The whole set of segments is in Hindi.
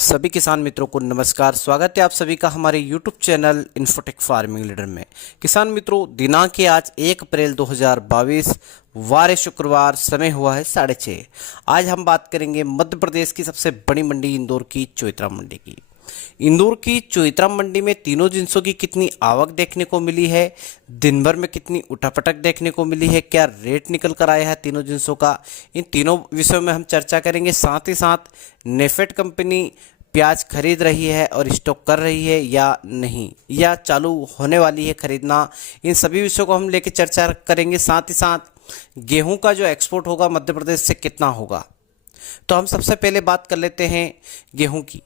सभी किसान मित्रों को नमस्कार। स्वागत है आप सभी का हमारे YouTube channel infotech farming leader में। किसान मित्रों, दिनांक है आज 1 अप्रैल 2022, वार शुक्रवार, समय हुआ है 6:30। आज हम बात करेंगे मध्य प्रदेश की सबसे बड़ी मंडी इंदौर की चोइथरा मंडी की। इंदौर की चोइथरा मंडी में तीनों जिंसों की कितनी आवक देखने को मिली है, दिन भर में कितनी उठापटक देखने को मिली है, क्या रेट निकल कर आया है तीनों जिंसों का, इन तीनों विषयों में हम चर्चा करेंगे। साथ ही साथ नेफेड कंपनी प्याज खरीद रही है और स्टॉक कर रही है या नहीं, या चालू होने वाली है खरीदना, इन सभी विषयों को हम लेकर चर्चा करेंगे। साथ ही साथ गेहूं का जो एक्सपोर्ट होगा मध्य प्रदेश से कितना होगा। तो हम सबसे पहले बात कर लेते हैं गेहूं की।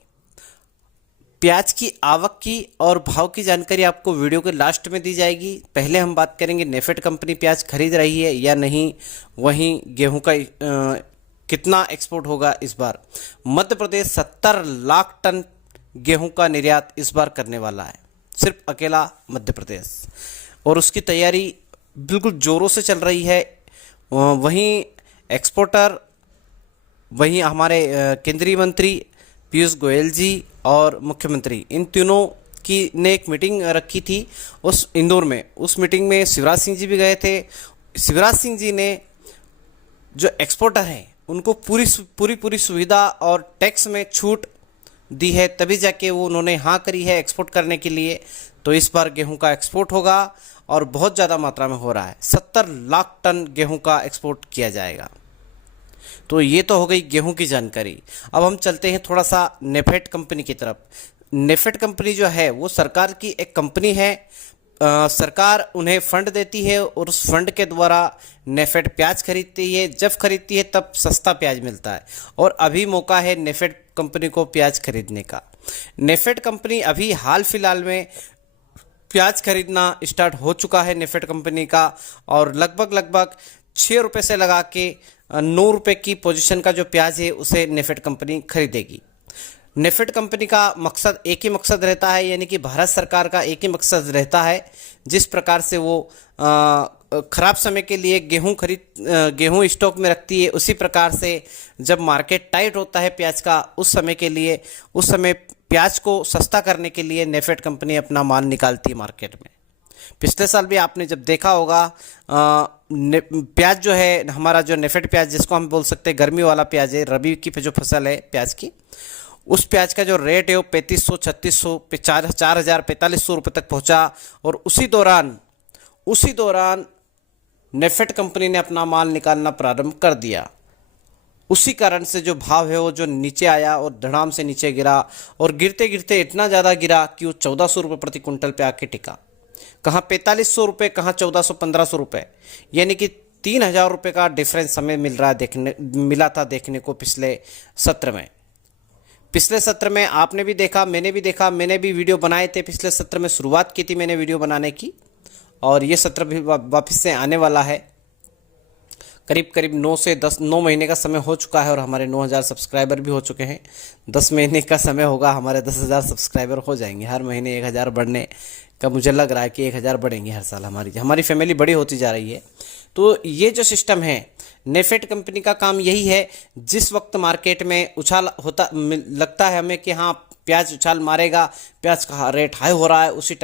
प्याज की आवक की और भाव की जानकारी आपको वीडियो के लास्ट में दी जाएगी। पहले हम बात करेंगे नेफेड कंपनी प्याज खरीद रही है या नहीं, वहीं गेहूं का कितना एक्सपोर्ट होगा। इस बार मध्य प्रदेश 70 लाख टन गेहूं का निर्यात इस बार करने वाला है, सिर्फ अकेला मध्य प्रदेश, और उसकी तैयारी बिल्कुल जोरों से चल रही है। वहीं एक्सपोर्टर, वहीं हमारे केंद्रीय मंत्री पीयूष गोयल जी और मुख्यमंत्री, इन तीनों की ने एक मीटिंग रखी थी उस इंदौर में। उस मीटिंग में शिवराज सिंह जी भी गए थे। शिवराज सिंह जी ने जो एक्सपोर्टर हैं उनको पूरी सुविधा और टैक्स में छूट दी है, तभी जाके वो उन्होंने हाँ करी है एक्सपोर्ट करने के लिए। तो इस बार गेहूं का एक्सपोर्ट होगा और बहुत ज़्यादा मात्रा में हो रहा है। 70 लाख टन गेहूं का एक्सपोर्ट किया जाएगा। तो ये तो हो गई गेहूं की जानकारी। अब हम चलते हैं थोड़ा सा नेफेड कंपनी की तरफ। नेफेड कंपनी जो है वो सरकार की एक कंपनी है। सरकार उन्हें फंड देती है और उस फंड के द्वारा नेफेड प्याज खरीदती है। जब खरीदती है तब सस्ता प्याज मिलता है, और अभी मौका है नेफेड कंपनी को प्याज खरीदने का। नेफेड कंपनी अभी हाल फिलहाल में प्याज खरीदना स्टार्ट हो चुका है नेफेड कंपनी का, और लगभग 6 रुपये से लगा के 9 रुपये की पोजीशन का जो प्याज है उसे नेफेड कंपनी खरीदेगी। नेफेड कंपनी का मकसद एक ही मकसद रहता है, यानी कि भारत सरकार का एक ही मकसद रहता है। जिस प्रकार से वो खराब समय के लिए गेहूं स्टॉक में रखती है, उसी प्रकार से जब मार्केट टाइट होता है प्याज का, उस समय प्याज को सस्ता करने के लिए नेफेड कंपनी अपना माल निकालती है मार्केट में। पिछले साल भी आपने जब देखा होगा, प्याज जो है हमारा, जो नेफेड प्याज जिसको हम बोल सकते हैं गर्मी वाला प्याज है, रबी की जो फसल है प्याज की, उस प्याज का जो रेट है वो 3500, 3600, 4000, 4500 रुपये तक पहुंचा। और उसी दौरान नेफेड कंपनी ने अपना माल निकालना प्रारंभ कर दिया। उसी कारण से जो भाव है वो जो नीचे आया और धड़ाम से नीचे गिरा, और गिरते गिरते इतना ज़्यादा गिरा कि वो 1400 रुपये प्रति कुंटल पे आके टिका। कहाँ 4500 रुपये, कहाँ 1400-1500 रुपये, यानी कि 3000 रुपये का डिफरेंस हमें मिला था देखने को पिछले सत्र में आपने भी देखा, मैंने भी देखा, मैंने भी वीडियो बनाए थे। पिछले सत्र में शुरुआत की थी मैंने वीडियो बनाने की, और ये सत्र भी वापस से आने वाला है। करीब 9 महीने का समय हो चुका है और हमारे 9000 सब्सक्राइबर भी हो चुके हैं। 10 महीने का समय होगा, हमारे 10,000 सब्सक्राइबर हो जाएंगे। हर महीने 1000 बढ़ने का मुझे लग रहा है कि 1000 बढ़ेंगे हर साल। हमारी फैमिली बड़ी होती जा रही है। तो ये जो सिस्टम है, नेफेड कंपनी का काम यही है। जिस वक्त मार्केट में उछाल होता लगता है हमें कि हाँ प्याज उछाल मारेगा, प्याज का रेट हाई हो रहा है, उसी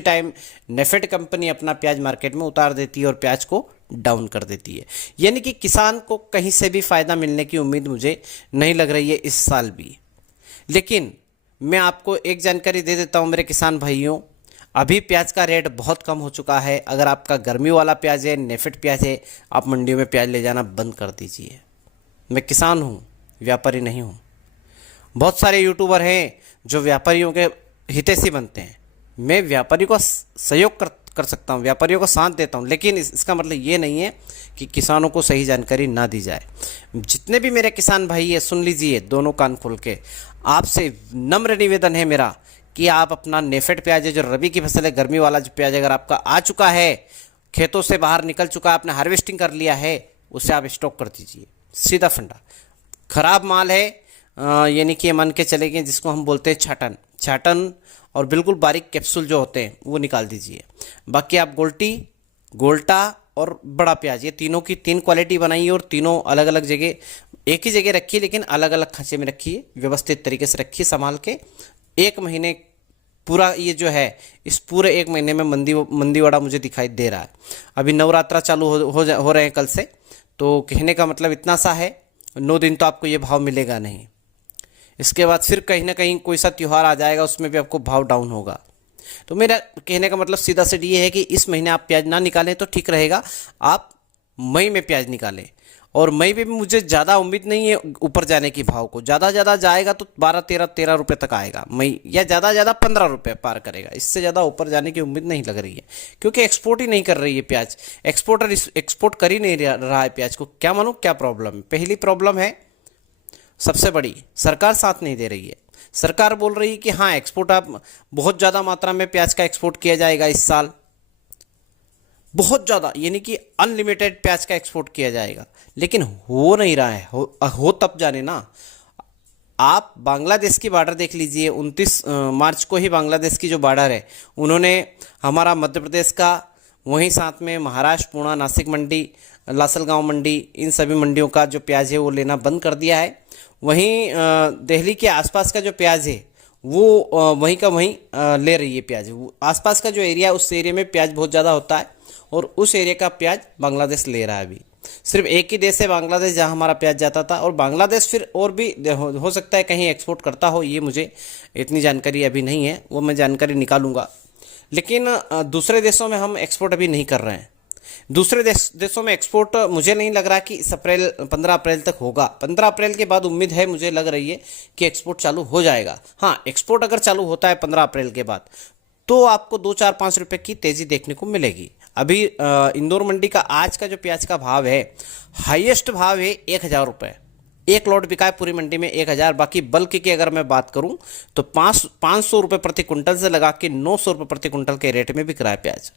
टाइम नेफेड कंपनी अपना प्याज मार्केट में उतार देती है और प्याज को डाउन कर देती है। यानी कि किसान को कहीं से भी फायदा मिलने की उम्मीद मुझे नहीं लग रही है इस साल भी। लेकिन मैं आपको एक जानकारी दे देता हूं मेरे किसान भाइयों, अभी प्याज का रेट बहुत कम हो चुका है। अगर आपका गर्मी वाला प्याज है, नेफेड प्याज है, आप मंडियों में प्याज ले जाना बंद कर दीजिए। मैं किसान हूँ, व्यापारी नहीं हूँ। बहुत सारे यूट्यूबर हैं जो व्यापारियों के हितैषी बनते हैं। मैं व्यापारी को सहयोग कर सकता हूँ, व्यापारियों को साथ देता हूँ, लेकिन इसका मतलब ये नहीं है कि किसानों को सही जानकारी ना दी जाए। जितने भी मेरे किसान भाई है, सुन लीजिए दोनों कान खोल के। आपसे नम्र निवेदन है मेरा कि आप अपना नेफेड प्याज है, जो रबी की फसल है, गर्मी वाला जो प्याज अगर आपका आ चुका है, खेतों से बाहर निकल चुका है, आपने हार्वेस्टिंग कर लिया है, उसे आप स्टॉक कर दीजिए। सीधा फंडा। खराब माल है, यानी कि मान के चले गए जिसको हम बोलते हैं छाटन और बिल्कुल बारीक कैप्सूल जो होते हैं वो निकाल दीजिए। बाकी आप गोल्टा और बड़ा प्याज, ये तीनों की 3 क्वालिटी बनाइए और तीनों अलग अलग जगह एक ही जगह रखिए लेकिन अलग अलग खांचे में रखिए, व्यवस्थित तरीके से रखिए संभाल के। एक महीने पूरा ये जो है, इस पूरे एक महीने में मंदीवाड़ा मुझे दिखाई दे रहा है। अभी नवरात्रा चालू हो रहे हैं कल से, तो कहने का मतलब इतना सा है, 9 दिन तो आपको ये भाव मिलेगा नहीं। इसके बाद फिर कहीं ना कहीं कोई सा त्यौहार आ जाएगा, उसमें भी आपको भाव डाउन होगा। तो मेरा कहने का मतलब सीधा सीधा ये है कि इस महीने आप प्याज ना निकालें तो ठीक रहेगा, आप मई में प्याज निकालें। और मई में भी मुझे ज़्यादा उम्मीद नहीं है ऊपर जाने की भाव को, ज़्यादा जाएगा तो 12-13 रुपये तक आएगा मई, या ज़्यादा 15 रुपये पार करेगा। इससे ज़्यादा ऊपर जाने की उम्मीद नहीं लग रही है, क्योंकि एक्सपोर्ट ही नहीं कर रही है प्याज। एक्सपोर्ट कर ही नहीं रहा है प्याज को। क्या मानो क्या प्रॉब्लम है? पहली प्रॉब्लम है सबसे बड़ी, सरकार साथ नहीं दे रही है। सरकार बोल रही है कि हाँ एक्सपोर्ट, आप बहुत ज़्यादा मात्रा में प्याज का एक्सपोर्ट किया जाएगा इस साल, बहुत ज़्यादा, यानी कि अनलिमिटेड प्याज का एक्सपोर्ट किया जाएगा, लेकिन हो नहीं रहा है। हो तब जाने ना। आप बांग्लादेश की बॉर्डर देख लीजिए, 29 मार्च को ही बांग्लादेश की जो बॉर्डर है, उन्होंने हमारा मध्य प्रदेश का, वहीं साथ में महाराष्ट्र, पुणे, नासिक मंडी, लासलगांव मंडी, इन सभी मंडियों का जो प्याज है वो लेना बंद कर दिया है। वहीं दिल्ली के आसपास का जो प्याज है वो वहीं का वहीं ले रही है प्याज। आसपास का जो एरिया है उस एरिया में प्याज बहुत ज़्यादा होता है, और उस एरिया का प्याज बांग्लादेश ले रहा है। अभी सिर्फ एक ही देश है बांग्लादेश जहां हमारा प्याज जाता था, और बांग्लादेश फिर और भी हो सकता है कहीं एक्सपोर्ट करता हो, ये मुझे इतनी जानकारी अभी नहीं है, वो मैं जानकारी निकालूंगा। लेकिन दूसरे देशों में हम एक्सपोर्ट अभी नहीं कर रहे हैं। दूसरे देशों में एक्सपोर्ट मुझे नहीं लग रहा कि इस 15 अप्रैल तक होगा। 15 अप्रैल के बाद उम्मीद है, मुझे लग रही है कि एक्सपोर्ट चालू हो जाएगा। हाँ, एक्सपोर्ट अगर चालू होता है 15 अप्रैल के बाद, तो आपको 2-4-5 रुपये की तेज़ी देखने को मिलेगी। अभी इंदौर मंडी का आज का जो प्याज का भाव है, हाईएस्ट भाव है 1000 रुपये। एक लॉट बिका है पूरी मंडी में 1000। बाकी बल्क की अगर मैं बात करूं तो 500 रुपये प्रति कुंटल से लगा के 900 रुपये प्रति कुंटल के रेट में बिक रहा है प्याज।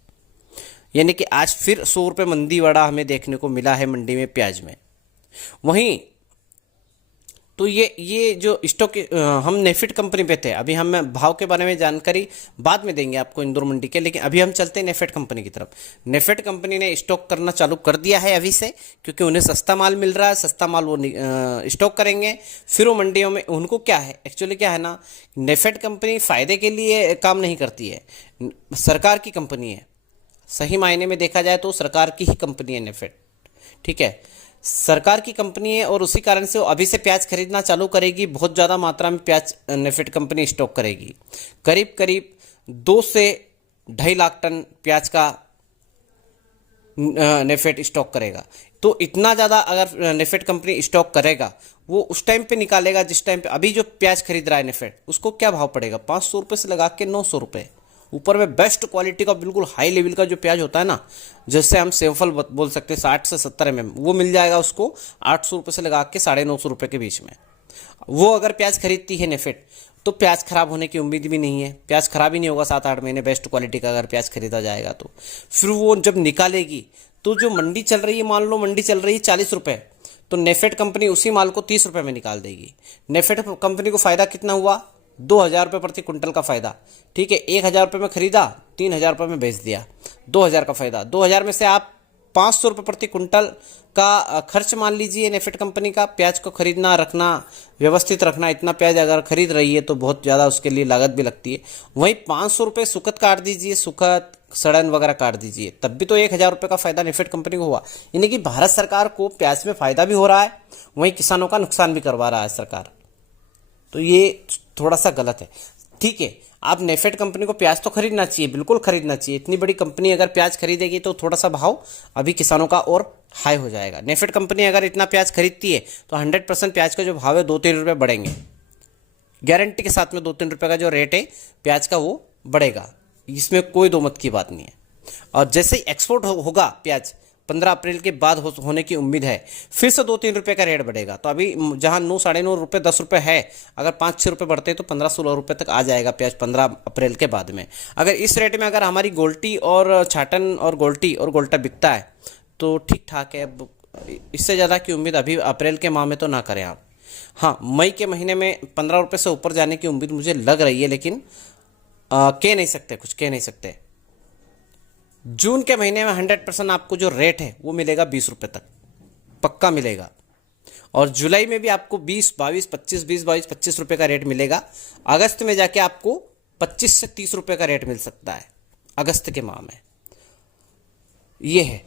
यानी कि आज फिर 100 रुपये मंदीवाड़ा हमें देखने को मिला है मंडी में प्याज में। वहीं तो ये जो स्टॉक, हम नेफेड कंपनी पे थे, अभी हम भाव के बारे में जानकारी बाद में देंगे आपको इंदौर मंडी के, लेकिन अभी हम चलते हैं नेफेड कंपनी की तरफ। नेफेड कंपनी ने स्टॉक करना चालू कर दिया है अभी से, क्योंकि उन्हें सस्ता माल मिल रहा है। सस्ता माल वो स्टॉक करेंगे, फिर वो मंडियों में, उनको क्या है एक्चुअली, क्या है ना, नेफेड कंपनी फ़ायदे के लिए काम नहीं करती है, सरकार की कंपनी है। सही मायने में देखा जाए तो सरकार की ही कंपनी है नेफेड, ठीक है, सरकार की कंपनी है, और उसी कारण से वो अभी से प्याज खरीदना चालू करेगी। बहुत ज़्यादा मात्रा में प्याज नेफेड कंपनी स्टॉक करेगी। करीब 2 से 2.5 लाख टन प्याज का नेफेड स्टॉक करेगा। तो इतना ज़्यादा अगर नेफेड कंपनी स्टॉक करेगा, वो उस टाइम पे निकालेगा जिस टाइम पे अभी जो प्याज खरीद रहा है नेफेड, उसको क्या भाव पड़ेगा? 500 रुपये से लगा के 900 रुपये। ऊपर में बेस्ट क्वालिटी का बिल्कुल हाई लेवल का जो प्याज होता है ना, जैसे हम सेवफल बोल सकते हैं 60 से 70 mm, वो मिल जाएगा उसको 800 रुपये से लगा के 950 रुपये के बीच में। वो अगर प्याज खरीदती है नेफेड, तो प्याज खराब होने की उम्मीद भी नहीं है। प्याज खराब ही नहीं होगा 7-8 महीने, बेस्ट क्वालिटी का अगर प्याज खरीदा जाएगा तो। फिर वो जब निकालेगी, तो जो मंडी चल रही है, मान लो मंडी चल रही है 40 रुपये, तो नेफेड कंपनी उसी माल को 30 रुपये में निकाल देगी। नेफेड कंपनी को फ़ायदा कितना हुआ? 2000 रुपये प्रति कुंटल का फ़ायदा, ठीक है। 1000 रुपये में खरीदा, 3000 रुपये में बेच दिया, 2000 का फ़ायदा। 2000 में से आप 500 रुपये प्रति कुंटल का खर्च मान लीजिए नेफेड कंपनी का। प्याज को खरीदना, रखना, व्यवस्थित रखना, इतना प्याज अगर खरीद रही है तो बहुत ज़्यादा उसके लिए लागत भी लगती है। वहीं 500 रुपये सुकत काट दीजिए, सुकत सड़न वगैरह काट दीजिए, तब भी तो 1000 रुपये का फ़ायदा नेफेड कंपनी को हुआ। यानी कि भारत सरकार को प्याज में फ़ायदा भी हो रहा है, वहीं किसानों का नुकसान भी करवा रहा है सरकार। तो ये थोड़ा सा गलत है, ठीक है। आप नेफेड कंपनी को प्याज तो खरीदना चाहिए, बिल्कुल खरीदना चाहिए। इतनी बड़ी कंपनी अगर प्याज खरीदेगी तो थोड़ा सा भाव अभी किसानों का और हाई हो जाएगा। नेफेड कंपनी अगर इतना प्याज खरीदती है तो 100% प्याज का जो भाव है 2-3 रुपये बढ़ेंगे, गारंटी के साथ में 2-3 रुपये का जो रेट है प्याज का वो बढ़ेगा, इसमें कोई दो मत की बात नहीं है। और जैसे ही एक्सपोर्ट होगा प्याज 15 अप्रैल के बाद होने की उम्मीद है, फिर से 2-3 रुपये का रेट बढ़ेगा। तो अभी जहां 9, 9.5 रुपये, 10 रुपये है, अगर 5-6 रुपये बढ़ते हैं तो 15-16 रुपये तक आ जाएगा प्याज 15 अप्रैल के बाद में। अगर इस रेट में अगर हमारी गोल्टी और छाटन और गोल्टा बिकता है तो ठीक ठाक है। इससे ज़्यादा की उम्मीद अभी अप्रैल के माह में तो ना करें आप। हाँ, मई के महीने में 15 रुपये से ऊपर जाने की उम्मीद मुझे लग रही है, लेकिन कह नहीं सकते, कुछ कह नहीं सकते। जून के महीने में 100% आपको जो रेट है वो मिलेगा 20 रुपये तक, पक्का मिलेगा। और जुलाई में भी आपको 20-22, 25 रुपये का रेट मिलेगा। अगस्त में जाके आपको 25 से 30 रुपये का रेट मिल सकता है अगस्त के माह में, ये है।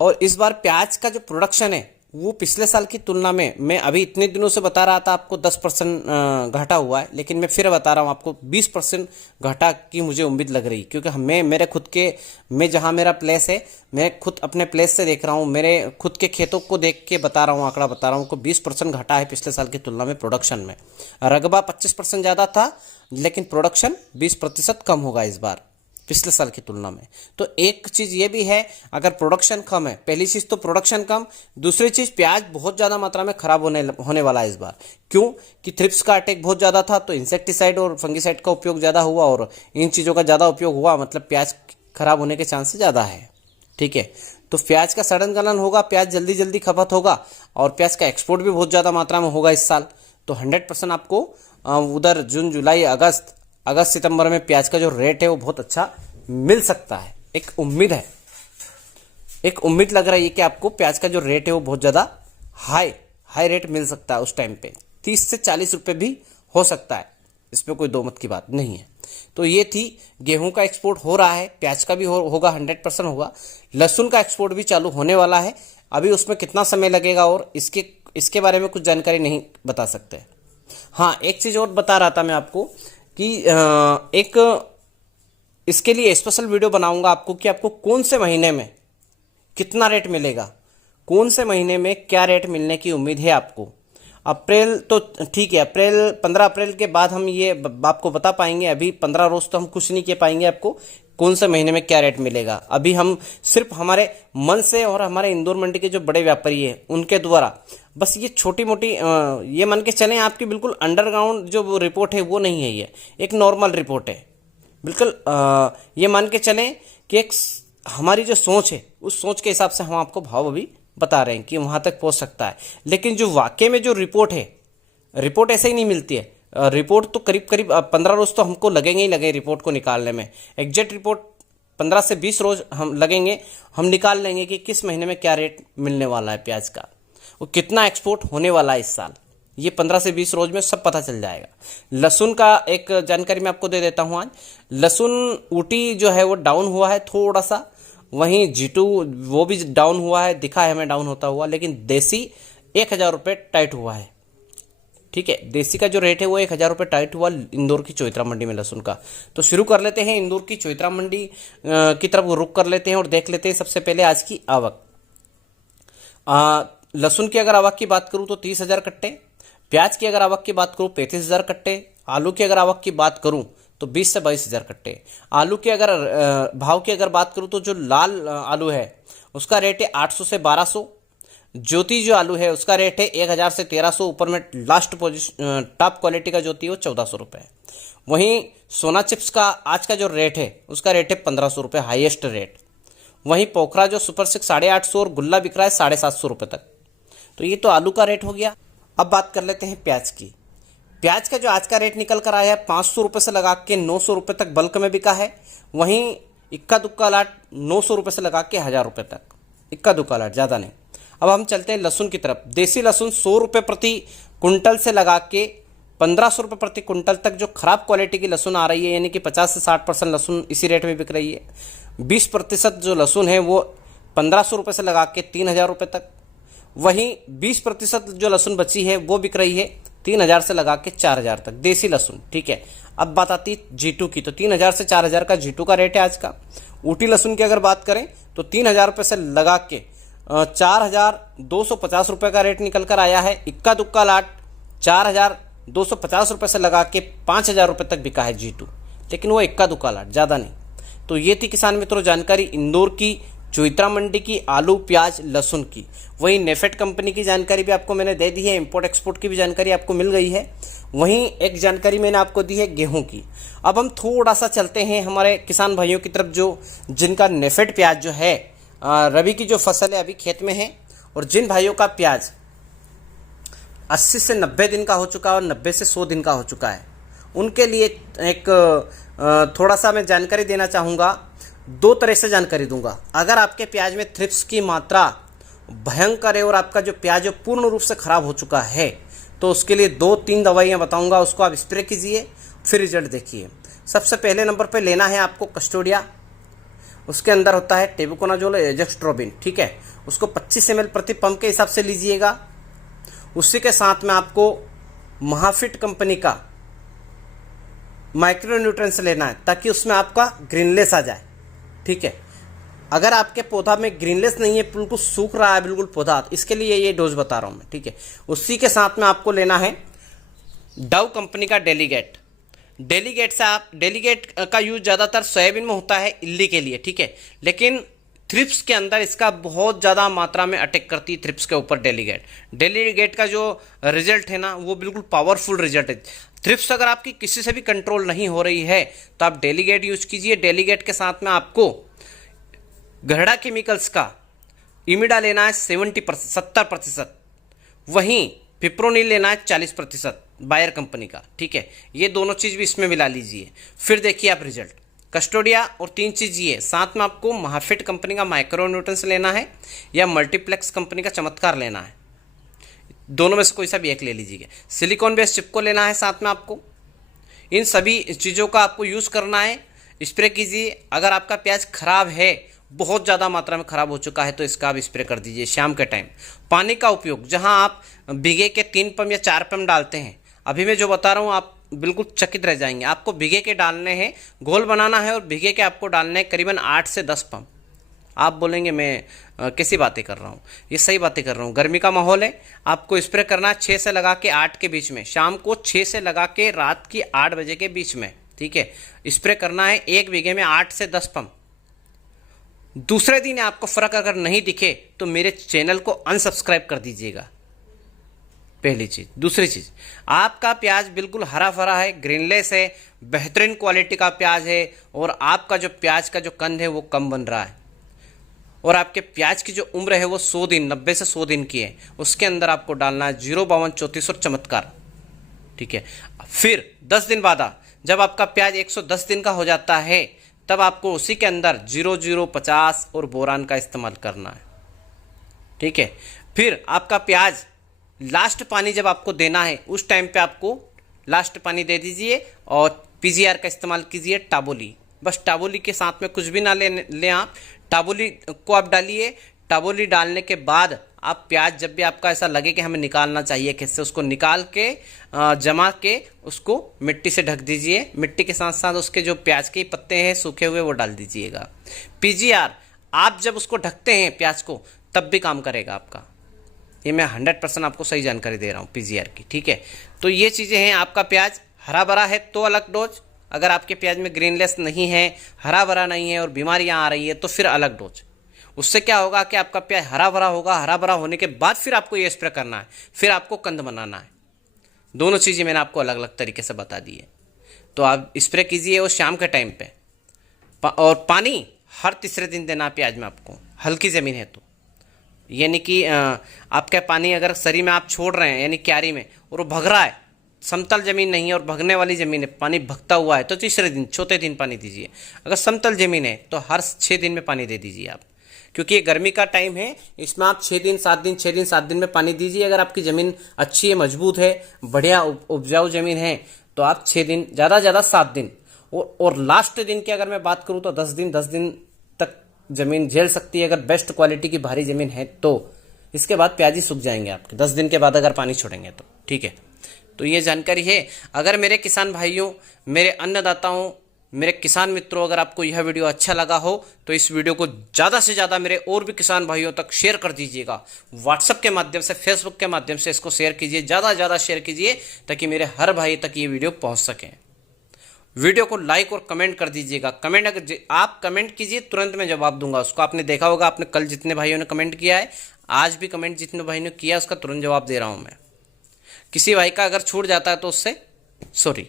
और इस बार प्याज का जो प्रोडक्शन है वो पिछले साल की तुलना में, मैं अभी इतने दिनों से बता रहा था आपको 10% घटा हुआ है, लेकिन मैं फिर बता रहा हूँ आपको 20% घटा की मुझे उम्मीद लग रही, क्योंकि मेरे खुद के, मैं जहाँ मेरा प्लेस है, मैं खुद अपने प्लेस से देख रहा हूँ, मेरे खुद के खेतों को देख के बता रहा हूँ, आंकड़ा बता रहा हूँ को 20% घटा है पिछले साल की तुलना में प्रोडक्शन में। रकबा 25% ज़्यादा था, लेकिन प्रोडक्शन 20% कम होगा इस बार पिछले साल की तुलना में। तो एक चीज़ ये भी है, अगर प्रोडक्शन कम है, पहली चीज़ तो प्रोडक्शन कम, दूसरी चीज़ प्याज बहुत ज़्यादा मात्रा में खराब होने वाला है इस बार। क्यों कि थ्रिप्स का अटैक बहुत ज़्यादा था, तो इंसेक्टिसाइड और फंगिसाइड का उपयोग ज़्यादा हुआ, और इन चीज़ों का ज़्यादा उपयोग हुआ, मतलब प्याज खराब होने के चांसेस ज़्यादा है। ठीक है, तो प्याज का सड़न गलन होगा, प्याज जल्दी जल्दी खपत होगा, और प्याज का एक्सपोर्ट भी बहुत ज़्यादा मात्रा में होगा इस साल। तो 100% आपको उधर जून, जुलाई, अगस्त सितंबर में प्याज का जो रेट है वो बहुत अच्छा मिल सकता है। एक उम्मीद लग रही है कि आपको प्याज का जो रेट है वो बहुत ज़्यादा हाई रेट मिल सकता है। उस टाइम पे 30 से 40 रुपये भी हो सकता है, इसमें कोई दो मत की बात नहीं है। तो ये थी, गेहूं का एक्सपोर्ट हो रहा है, प्याज का भी होगा, 100% होगा। लहसुन का एक्सपोर्ट भी चालू होने वाला है, अभी उसमें कितना समय लगेगा और इसके बारे में कुछ जानकारी नहीं बता सकते। हाँ, एक चीज़ और बता रहा था मैं आपको कि इसके लिए स्पेशल वीडियो बनाऊंगा आपको कि आपको कौन से महीने में कितना रेट मिलेगा, कौन से महीने में क्या रेट मिलने की उम्मीद है आपको। अप्रैल तो ठीक है, 15 अप्रैल के बाद हम ये आपको बता पाएंगे। अभी 15 रोज तो हम कुछ नहीं कह पाएंगे आपको कौन से महीने में क्या रेट मिलेगा। अभी हम सिर्फ हमारे मन से और हमारे इंदौर मंडी के जो बड़े व्यापारी हैं उनके द्वारा बस ये छोटी मोटी ये मान के चलें, आपकी बिल्कुल अंडरग्राउंड जो रिपोर्ट है वो नहीं है, ये एक नॉर्मल रिपोर्ट है। बिल्कुल ये मान के चलें कि एक हमारी जो सोच है उस सोच के हिसाब से हम आपको भाव अभी बता रहे हैं कि वहाँ तक पहुँच सकता है। लेकिन जो वाकई में जो रिपोर्ट है, रिपोर्ट ऐसे ही नहीं मिलती है। रिपोर्ट तो करीब 15 रोज तो हमको लगेंगे ही लगेंगे रिपोर्ट को निकालने में। एग्जैक्ट रिपोर्ट 15 से 20 रोज हम लगेंगे, हम निकाल लेंगे कि किस महीने में क्या रेट मिलने वाला है प्याज का, वो कितना एक्सपोर्ट होने वाला है इस साल। ये 15 से 20 रोज में सब पता चल जाएगा। लहसुन का एक जानकारी मैं आपको दे देता हूँ आज। लहसुन ऊटी जो है वो डाउन हुआ है थोड़ा सा, वहीं जीटू वो भी डाउन हुआ है, दिखा है हमें डाउन होता हुआ, लेकिन देसी 1000 रुपये टाइट हुआ है। ठीक है, देसी का जो रेट है वो 1000 रुपये टाइट हुआ इंदौर की चौइत्रा मंडी में लहसुन का। तो शुरू कर लेते हैं इंदौर की चौइत्रा मंडी की तरफ रुक कर लेते हैं और देख लेते हैं सबसे पहले आज की आवक। लहसुन की अगर आवक की बात करूं तो 30,000 कट्टे, प्याज की अगर आवक की बात करूं 35,000 कट्टे, आलू की अगर आवक की बात करूं तो 20 से 22,000 कट्टे। आलू के अगर भाव की अगर बात करूं तो जो लाल आलू है उसका रेट है 800 से 1200। ज्योति जो आलू है उसका रेट है 1000 से 1300, ऊपर में लास्ट पोजीशन टॉप क्वालिटी का ज्योति है वो 1400 रुपये। वहीं सोना चिप्स का आज का जो रेट है उसका रेट है 1500 रुपये, हाईएस्ट रेट। वहीं पोखरा जो सुपर 6 850 और गुल्ला बिक रहा है 750 रुपये तक। तो ये तो आलू का रेट हो गया। अब बात कर लेते हैं प्याज की। प्याज का जो आज का रेट निकल कर आया है 500 रुपये से लगा के 900 रुपये तक बल्क में बिका है। वहीं इक्का दुक्का लाट 900 रुपये से लगा के 1000 रुपये तक, इक्का दुक्का लाट, ज़्यादा नहीं। अब हम चलते हैं लहसुन की तरफ। देसी लहसुन 100 रुपये प्रति कुंटल से लगा के 1500 रुपये प्रति कुंटल तक जो खराब क्वालिटी की लहसुन आ रही है, यानी कि 50 से 60% लहसुन इसी रेट में बिक रही है। 20% जो लहसुन है वो 1500 रुपये से लगा के 3000 रुपये तक। वहीं 20% जो लहसुन बची है वो बिक रही है 3000 से लगा के 4000 तक, देसी लहसुन। ठीक है, अब बात आती है जीटू की। तो 3000 से 4000 का जीटू का रेट है आज का। ऊटी लहसुन की अगर बात करें तो 3000 रुपये से लगा के 4250 रुपये का रेट निकल कर आया है। इक्का दुक्का लाट 4250 रुपये से लगा के 5000 रुपये तक बिका है जीटू, लेकिन वो इक्का दुक्का लाट, ज़्यादा नहीं। तो ये थी किसान मित्रों जानकारी इंदौर की चौइत्रा मंडी की आलू प्याज लहसुन की। वहीं नेफेड कंपनी की जानकारी भी आपको मैंने दे दी है, इंपोर्ट एक्सपोर्ट की भी जानकारी आपको मिल गई है। वहीं एक जानकारी मैंने आपको दी है गेहूं की। अब हम थोड़ा सा चलते हैं हमारे किसान भाइयों की तरफ जो जिनका नेफेड प्याज जो है रबी की जो फसल है अभी खेत में है, और जिन भाइयों का प्याज 80 से 90 दिन का हो चुका है और 90 से 100 दिन का हो चुका है, उनके लिए एक थोड़ा सा मैं जानकारी देना चाहूँगा। दो तरह से जानकारी दूंगा। अगर आपके प्याज में थ्रिप्स की मात्रा भयंकर है और आपका जो प्याज है पूर्ण रूप से खराब हो चुका है, तो उसके लिए 2-3 दवाइयाँ बताऊंगा, उसको आप स्प्रे कीजिए, फिर रिजल्ट देखिए। सबसे पहले नंबर पे लेना है आपको कस्टोडिया। उसके अंदर होता है टेबुकोनाजोल, एजेक्स्ट्रोबिन, ठीक है। उसको 25 ml प्रति पंप के हिसाब से लीजिएगा। उसी के साथ में आपको महाफिट कंपनी का माइक्रोन्यूट्रिएंट्स लेना है, ताकि उसमें आपका ग्रीनलेस आ जाए, ठीक है। अगर आपके पौधा में ग्रीनलेस नहीं है, बिल्कुल सूख रहा है बिल्कुल पौधा, तो इसके लिए ये डोज बता रहा हूं मैं, ठीक है। उसी के साथ में आपको लेना है डव कंपनी का डेलीगेट। डेलीगेट का यूज ज़्यादातर सोयाबीन में होता है इल्ली के लिए, ठीक है। लेकिन थ्रिप्स के अंदर इसका बहुत ज़्यादा मात्रा में अटैक करती है थ्रिप्स के ऊपर डेलीगेट का जो रिजल्ट है ना, वो बिल्कुल पावरफुल रिजल्ट है। थ्रिप्स अगर आपकी किसी से भी कंट्रोल नहीं हो रही है तो आप डेलीगेट यूज कीजिए। डेलीगेट के साथ में आपको गहड़ा केमिकल्स का इमिडा लेना है 70%, वहीं पिप्रोनिल लेना है 40% बायर कंपनी का, ठीक है। ये दोनों चीज़ भी इसमें मिला लीजिए, फिर देखिए आप रिजल्ट। कस्टोडिया और 3 चीज़ ये, साथ में आपको महाफिट कंपनी का माइक्रोन्यूट्रिएंट्स लेना है या मल्टीप्लेक्स कंपनी का चमत्कार लेना है, दोनों में से कोई सा भी एक ले लीजिएगा। सिलिकॉन बेस्ड चिपको लेना है साथ में आपको। इन सभी चीज़ों का आपको यूज़ करना है, स्प्रे कीजिए। अगर आपका प्याज खराब है, बहुत ज़्यादा मात्रा में खराब हो चुका है, तो इसका आप स्प्रे कर दीजिए शाम के टाइम। पानी का उपयोग, जहां आप बीघे के 3 पंप या 4 पंप डालते हैं, अभी मैं जो बता रहा हूं आप बिल्कुल चकित रह जाएंगे। आपको बीघे के डालने हैं, घोल बनाना है और बीघे के आपको डालने हैं करीबन 8 से 10 पंप। आप बोलेंगे मैं कैसी बातें कर रहा हूँ, ये सही बातें कर रहा हूँ। गर्मी का माहौल है, आपको स्प्रे करना है 6 से लगा के 8 के बीच में, शाम को 6 से लगा के रात की 8 बजे के बीच में, ठीक है। स्प्रे करना है 1 बीघे में 8 से 10 पंप। दूसरे दिन आपको फर्क अगर नहीं दिखे तो मेरे चैनल को अनसब्सक्राइब कर दीजिएगा, पहली चीज। दूसरी चीज, आपका प्याज बिल्कुल हरा भरा है, ग्रीनलेस है, बेहतरीन क्वालिटी का प्याज है, और आपका जो प्याज का जो कंद है वो कम बन रहा है, और आपके प्याज की जो उम्र है वो 100 दिन, 90 से 100 दिन की है। उसके अंदर आपको डालना है 052 34 और चमत्कार, ठीक है। फिर 10 दिन बाद जब आपका प्याज 110 दिन का हो जाता है, तब आपको उसी के अंदर 0050 और बोरान का इस्तेमाल करना है, ठीक है। फिर आपका प्याज लास्ट पानी जब आपको देना है, उस टाइम पे आपको लास्ट पानी दे दीजिए और पीजीआर का इस्तेमाल कीजिए, टाबोली। बस टाबोली के साथ में कुछ भी ना लें आप, टाबोली को आप डालिए। टाबोली डालने के बाद आप प्याज जब भी आपका ऐसा लगे कि हमें निकालना चाहिए खेत से, उसको निकाल के जमा के उसको मिट्टी से ढक दीजिए। मिट्टी के साथ साथ उसके जो प्याज के पत्ते हैं सूखे हुए वो डाल दीजिएगा। पीजीआर आप जब उसको ढकते हैं प्याज को, तब भी काम करेगा आपका। ये मैं 100% आपको सही जानकारी दे रहा हूँ पीजीआर की, ठीक है। तो ये चीज़ें हैं। आपका प्याज हरा भरा है तो अलग डोज, अगर आपके प्याज में ग्रीनलेस नहीं है, हरा भरा नहीं है और बीमारियां आ रही है तो फिर अलग डोज। उससे क्या होगा कि आपका प्याज हरा भरा होगा, हरा भरा होने के बाद फिर आपको ये स्प्रे करना है, फिर आपको कंद बनाना है। दोनों चीज़ें मैंने आपको अलग अलग तरीके से बता दी है। तो आप स्प्रे कीजिए वो शाम के टाइम पे, और पानी हर तीसरे दिन देना प्याज में आपको, हल्की ज़मीन है तो। यानी कि आपका पानी अगर सरी में आप छोड़ रहे हैं, यानी क्यारी में, और वो भग रहा है, समतल जमीन नहीं है और भगने वाली जमीन है, पानी भगता हुआ है, तो तीसरे दिन चौथे दिन पानी दीजिए। अगर समतल जमीन है तो हर 6 दिन में पानी दे दीजिए आप, क्योंकि ये गर्मी का टाइम है, इसमें आप 6 दिन 7 दिन 6 दिन 7 दिन में पानी दीजिए। अगर आपकी ज़मीन अच्छी है, मजबूत है, बढ़िया उपजाऊ ज़मीन है, तो आप 6 दिन, ज़्यादा ज़्यादा 7 दिन, और लास्ट दिन की अगर मैं बात करूँ तो 10 दिन तक ज़मीन झेल सकती है, अगर बेस्ट क्वालिटी की भारी ज़मीन है तो। इसके बाद प्याजी सूख जाएंगे आपके 10 दिन के बाद अगर पानी छोड़ेंगे तो, ठीक है। तो ये जानकारी है। अगर मेरे किसान भाइयों, मेरे अन्नदाताओं, मेरे किसान मित्रों, अगर आपको यह वीडियो अच्छा लगा हो तो इस वीडियो को ज़्यादा से ज़्यादा मेरे और भी किसान भाइयों तक शेयर कर दीजिएगा। व्हाट्सएप के माध्यम से, फेसबुक के माध्यम से इसको शेयर कीजिए, ज़्यादा से ज़्यादा शेयर कीजिए, ताकि मेरे हर भाई तक ये वीडियो पहुँच सके। वीडियो को लाइक और कमेंट कर दीजिएगा। कमेंट अगर आप कमेंट कीजिए, तुरंत मैं जवाब दूंगा उसको। आपने देखा होगा, आपने कल जितने भाइयों ने कमेंट किया है, आज भी कमेंट जितने भाइयों ने किया, उसका तुरंत जवाब दे रहा हूँ मैं। किसी भाई का अगर छूट जाता है तो उससे सॉरी,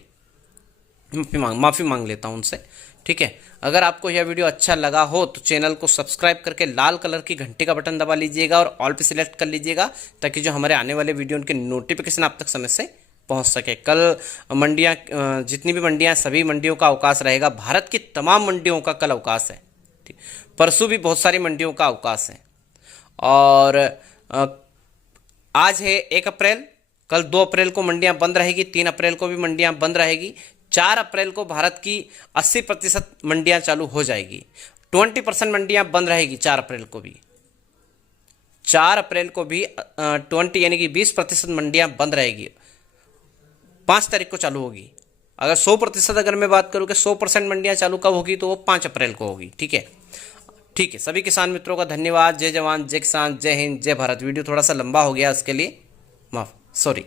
माफ़ी मांग लेता हूँ उनसे, ठीक है। अगर आपको यह वीडियो अच्छा लगा हो तो चैनल को सब्सक्राइब करके लाल कलर की घंटी का बटन दबा लीजिएगा और ऑल पे सिलेक्ट कर लीजिएगा, ताकि जो हमारे आने वाले वीडियो उनके नोटिफिकेशन आप तक समय से पहुंच सके। कल मंडियां, जितनी भी मंडियां, सभी मंडियों का अवकाश रहेगा। भारत की तमाम मंडियों का कल अवकाश है, ठीक। परसों भी बहुत सारी मंडियों का अवकाश है। और आज है 1 अप्रैल, कल 2 अप्रैल को मंडियां बंद रहेगी, 3 अप्रैल को भी मंडियां बंद रहेगी, 4 अप्रैल को भारत की 80% मंडियां चालू हो जाएगी, 20% मंडियां बंद रहेगी 4 अप्रैल को भी। 4 अप्रैल को भी 20 यानी कि 20% मंडियां बंद रहेगी, 5 तारीख को चालू होगी। अगर 100% अगर मैं बात करूं कि 100% मंडियां चालू कब होगी, तो वो 5 अप्रैल को होगी। ठीक है, ठीक है। सभी किसान मित्रों का धन्यवाद। जय जवान, जय किसान, जय हिंद, जय भारत। वीडियो थोड़ा सा लंबा हो गया, उसके लिए माफ, सॉरी।